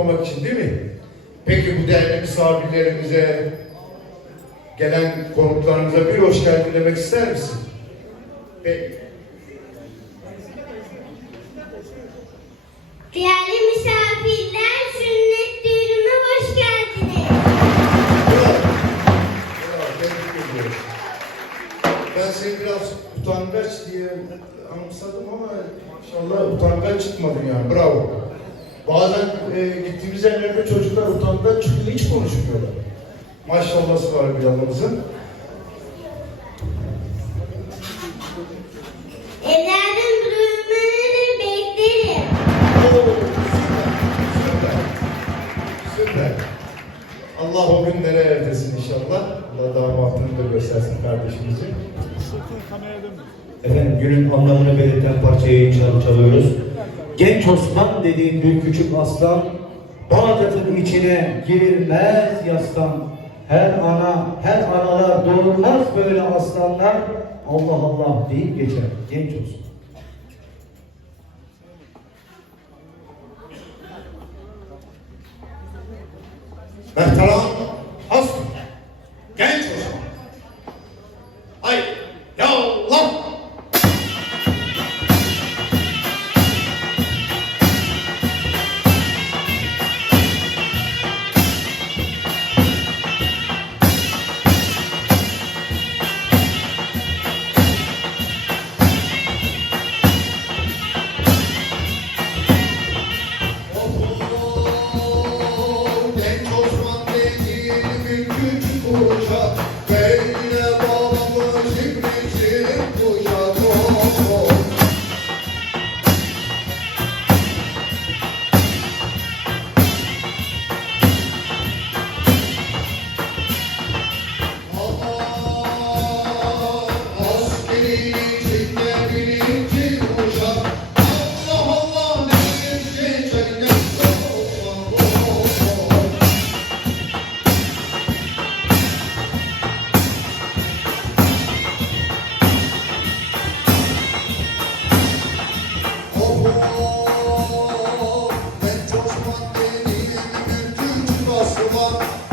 kutlamak için değil mi? Peki bu değerli misafirlerimize, gelen konuklarımıza bir hoş geldin demek ister misin? Peki. Değerli misafirler, sünnet düğünüme hoş geldiniz. Bravo. Bravo, tebrik ediyorum. Ben seni biraz utangaç diye anımsadım ama maşallah utangaç çıkmadın yani. Bravo. Bazen e, gittiğimiz yerlerde çocuklar utangaç çıkıyor, hiç konuşmuyorlar. Maşallahı var bir yanımızın. Evladım durmanızı beklerim. Oo, süper, süper, süper. Allah o günlere erdesin inşallah. Allah damatını da göstersin kardeşimizi. Efendim günün anlamını belirten parçayı çal çalıyoruz. Genç Osman dediğin bir küçük aslan Bağdat'ın içine girilmez yastan. Her ana, her analar doğurmaz böyle aslanlar. Allah Allah deyip geçer. Genç Osman. Mehteran küçük aslan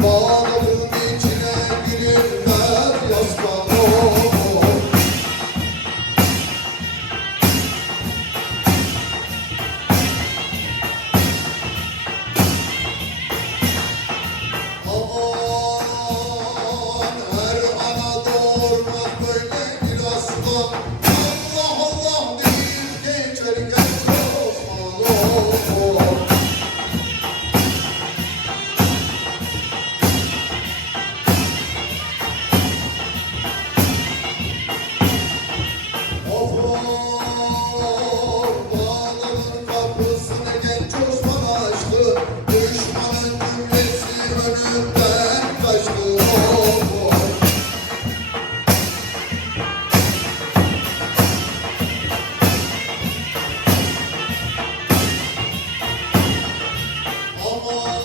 önünden kaçtı oh, oh. Aman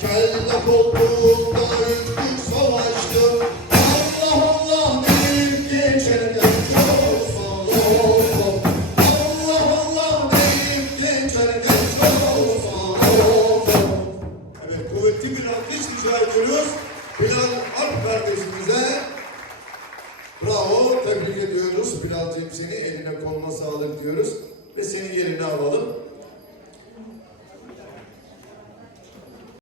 kelle koltuğunda üç gün Alkış rica ediyoruz Bilal Alp kardeşimize Bravo, tebrik ediyoruz. Bilal'cığım seni eline koluna sağlık diyoruz. Ve seni yerine alalım.